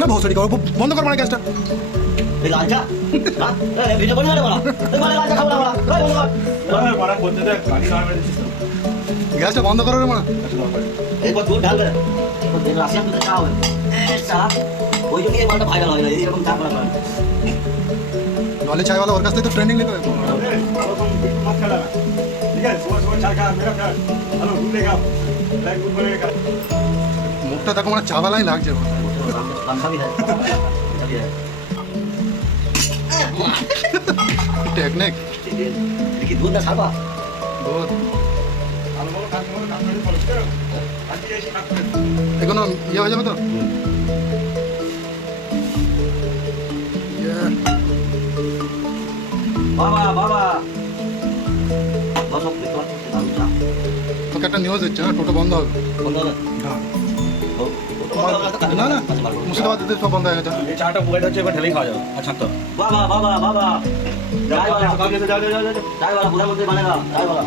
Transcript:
না ভোসড়ি করো, বন্ধ কর মানে গ্যাসটা। এই লালচা হ্যাঁ এই ভিডিও বনি না বলা এই মানে লালচা খাবো না বলা এই বন্ধ কর আরে মারা করতে দে গাড়ি না মেরে দিছিস গ্যাসটা বন্ধ করো রে মা। এই কত ঢাল দে তো দিন রাশিয়ান তো খাওয়া হবে এই সারা ওই জন্যই এই মালটা ভাইরাল হয় না এইরকম চা করা করে নলে চায়ওয়ালা ওর কাছ থেকে তো ট্রেনিং নিতে হবে। मत खड़ा ठीक है सुबह सुबह चाय खा मेरा प्यार हेलो गुड लेगा लाइक गुड बनेगा মুখটা দেখো মানে চাওয়ালাই লাগছে। पंखा भी है चलिए টেকনিক लेकिन दूध ना खाबा দুধ हेलो बोलो काट করে ফলো করো আজকে এসে কাট করে এখনো ইয়ে হয়ে যাবে তো। बाबा बाबा बस अपने तो लालचा তোকে একটা নিউজ দিচ্ছে, হ্যাঁ টোটো বন্ধ হবে। বন্ধ হবে হ্যাঁ না না না মুর্শিদাবাদ দিতে সব বন্ধ হয়ে গেছে। এই চাটা বুয়েট হচ্ছে এবার ঢেলেই খাওয়া যাবে আচ্ছা তো बाबा बाबा बाबा যাও যাও যাও যাও चाय वाला प्रधानमंत्री बनेगा चाय वाला